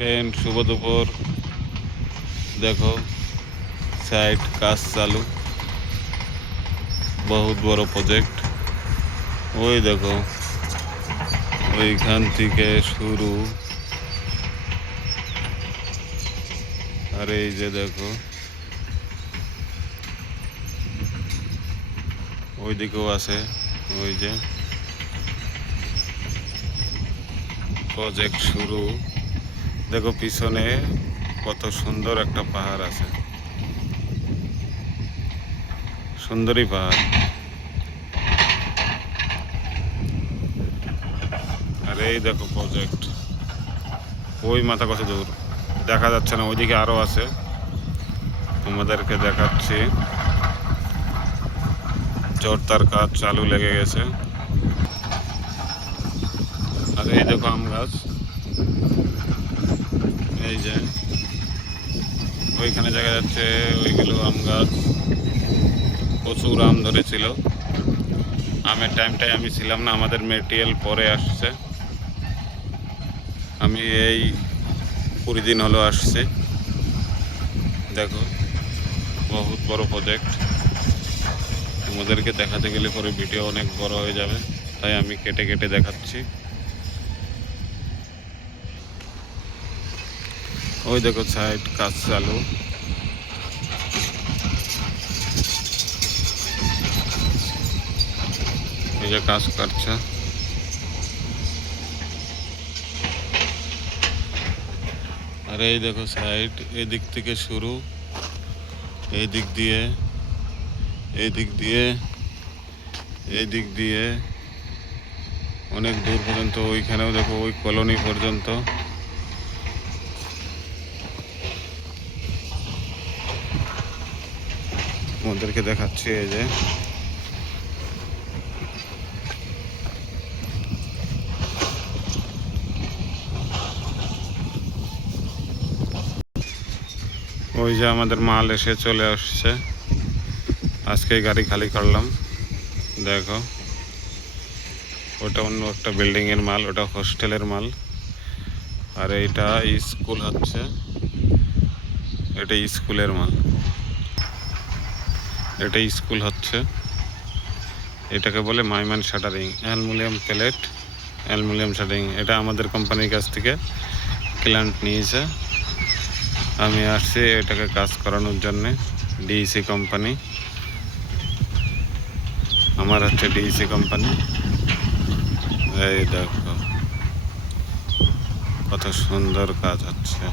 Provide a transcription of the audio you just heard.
Friend, শুভ দুপুর। দেখো, side কাজ চালু, বহুত বড় প্রজেক্ট। ওই দেখো, ওইখান থেকে শুরু। আর এই যে দেখো, ওই দিকেও আছে। ওই যে প্রজেক্ট শুরু। দেখো পিছনে কত সুন্দর একটা পাহাড় আছে, সুন্দরী পাহাড়। আর এই দেখো প্রজেক্ট, ওই মাথা কত দূর দেখা যাচ্ছে না, ওইদিকে আরো আছে, তোমাদেরকে দেখাচ্ছি। জোরদার কাজ চালু লেগে গেছে। আর এই দেখো আম গাছ, এই যে ওইখানে দেখা যাচ্ছে, ওইগুলো আম গাছ। প্রচুর আম ধরেছিল। আমের টাইমটাই আমি ছিলাম না, আমাদের মেটেরিয়াল পরে আসছে। আমি এই 20 দিন হলো আসছি। দেখো, বহুত বড় প্রজেক্ট। তোমাদেরকে দেখাতে গেলে পরে ভিডিও অনেক বড় হয়ে যাবে, তাই আমি কেটে কেটে দেখাচ্ছি। ওই দেখো সাইড কাজ চালু। এই যে কাজ করছে। আর এই দেখো সাইড, এদিক থেকে শুরু, এই দিক দিয়ে, এই দিক দিয়ে, এই দিক দিয়ে অনেক দূর পর্যন্ত। ওইখানেও দেখো, ওই কলোনি পর্যন্ত। তোমাদেরকে দেখাচ্ছি, এই যে ওই যে আমাদের মাল এসে চলে আসছে। আজকে গাড়ি খালি করলাম। দেখো, ওটা অন্য একটা বিল্ডিংয়ের মাল, ওটা হোস্টেলের মাল। আর এইটা স্কুল হচ্ছে, এটা স্কুলের মাল। এটা স্কুল হচ্ছে, এটাকে বলে মাইমান shuttering, aluminium plate, aluminium shuttering. এটা আমাদের কোম্পানির কাছ থেকে ক্লায়েন্ট নিয়েছে। আমি আসছি এটাকে কাজ করানোর জন্যে। ডিইসি কোম্পানি, আমার হচ্ছে ডিইসি কোম্পানি। এই দেখো কত সুন্দর কাজ হচ্ছে।